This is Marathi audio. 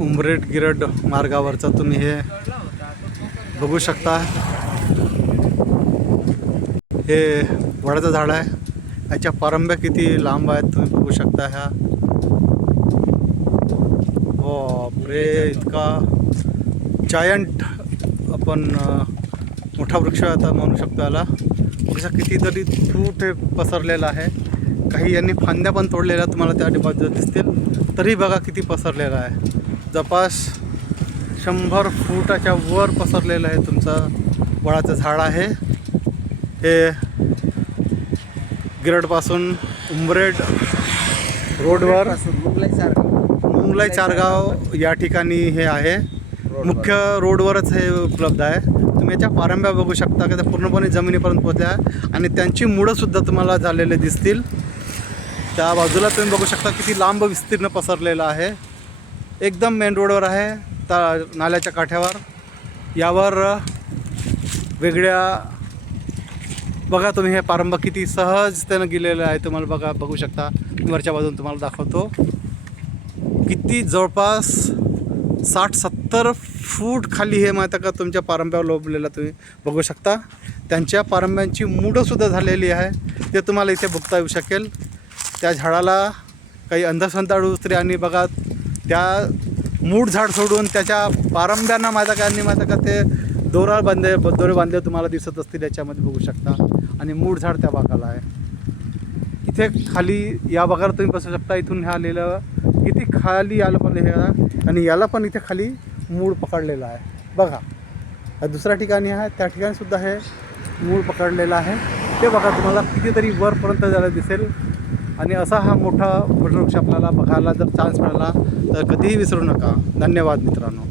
उमरेड गिरड मार्गावरचा तुम्ही हे बघू शकता. हे वडाचं झाड आहे. याच्या पारंब्या किती लांब आहेत तुम्ही बघू शकता. ह्या बापरे, इतका जायंट आपण मोठा वृक्ष आता म्हणू शकतो याला. बघा कितीतरी फूट हे पसरलेला आहे. काही यांनी फांद्या पण तोडलेल्या तुम्हाला त्या बाजूला दिसतील. तरी बघा किती पसरलेला आहे. जवळपास 100 फुटाच्या वर पसरलेलं आहे तुमचं वडाचं झाड आहे. हे गिरडपासून उमरेड रोडवर मुंगलाई चारगाव या ठिकाणी हे आहे. मुख्य रोडवरच हे उपलब्ध आहे. तुम्ही याच्या पारंब्या बघू शकता की त्या पूर्णपणे जमिनीपर्यंत पोहोचल्या आणि त्यांची मुळंसुद्धा तुम्हाला झालेले दिसतील. त्या बाजूला तुम्ही बघू शकता किती लांब विस्तीर्ण पसरलेलं आहे. एकदम मेन रोडवर आहे, नाल्याच्या काठ्यावर. यावर वेगळ्या बघा तुम्ही हे पारंबा किती सहजतेनं गेलेलं आहे. तुम्हाला बघू शकता. वरच्या बाजून तुम्हाला दाखवतो किती जवळपास 60-70 फूट खाली हे माहिती का तुमच्या पारंब्यावर लोंबलेलं तुम्ही बघू शकता. त्यांच्या पारंब्यांची मुळंसुद्धा झालेली आहे. ते तुम्हाला इथे बघता येऊ शकेल. त्या झाडाला काही अंधश्रद्धाळू स्त्रियांनी बघा त्या मूळ झाड सोडून त्याच्या पारंब्यांना माहिती का ते दोरे बांधले तुम्हाला दिसत असतील याच्यामध्ये बघू शकता. आणि मूळ झाड त्या भागाला आहे. इथे खाली या भागाला तुम्ही बसू शकता. इथून हे आलेलं किती खाली आलं पण हे आणि याला पण इथे खाली मूळ पकडलेलं आहे बघा. दुसऱ्या ठिकाणी आहे त्या ठिकाणीसुद्धा हे मूळ पकडलेलं आहे. ते बघा तुम्हाला कितीतरी वरपर्यंत जायला दिसेल. आणि असा हा मोठा वटवृक्ष आपल्याला बघायला जर चान्स मिळाला तर कधीही विसरू नका. धन्यवाद मित्रांनो.